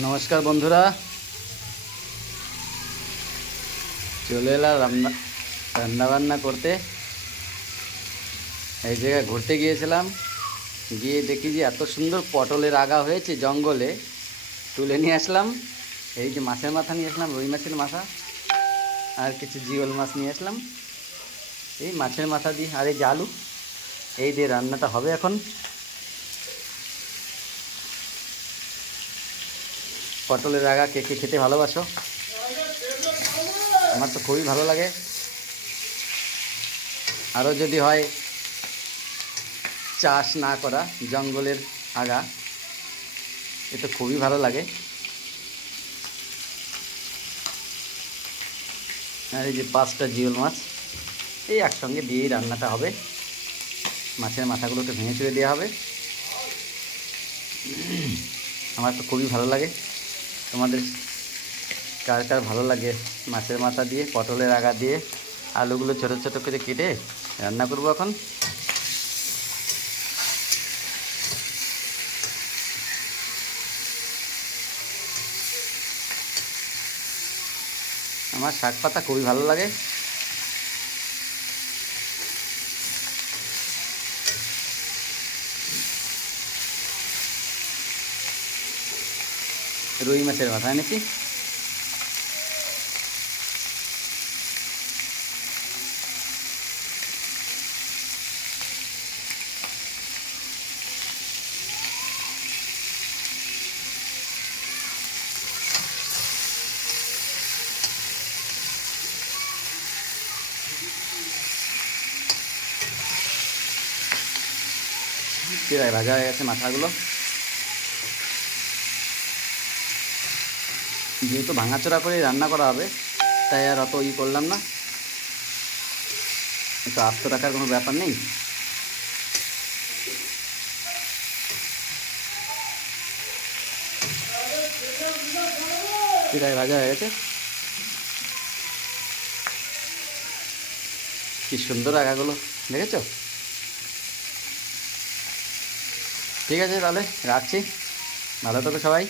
নমস্কার বন্ধুরা। চলে এলাম রান্না রান্না বান্না করতে। এই জায়গায় ঘুরতে গিয়েছিলাম। গিয়ে দেখি যে এত সুন্দর পটলের আগা হয়েছে জঙ্গলে। তুলে নিয়ে আসলাম। এই যে মাছের মাথা নিয়ে আসলাম, রুই মাছের মাথা। আর কিছু জিওল মাছ নিয়ে আসলাম। এই মাছের মাথা দিয়ে, আর এই যে আলু, এই দিয়ে রান্নাটা হবে এখন। পটলের আগা কে কে খেতে ভালোবাসো? আমার তো খুবই ভালো লাগে। আরও যদি হয়, চাষ না করা, জঙ্গলের আগা, এ তো খুবই ভালো লাগে। আর এই যে পাঁচটা জিওল মাছ, এই একসঙ্গে দিয়েই রান্নাটা হবে। মাছের মাথাগুলোকে ভেঙে চুড়ে দেওয়া হবে। আমার তো খুবই ভালো লাগে। তোমাদের কার কার ভালো লাগে? মাছের মাথা দিয়ে, পটলের আগা দিয়ে, আলুগুলো ছোটো ছোটো করে কেটে রান্না করব এখন? আমার শাক পাতা খুবই ভালো লাগে। রুই মাছের মাথা এনেছি। ভাজা হয়ে গেছে মাথাগুলো। যেহেতু ভাঙাচোরা করে রান্না করা হবে, তাই আর অত ই করলাম না। একটু আস্ত রাখার কোনো ব্যাপার নেই। প্রায় ভাজা হয়ে গেছে। কি সুন্দর আগাগুলো, দেখেছ? ঠিক আছে তাহলে, রাখছি। ভালো থাকো সবাই।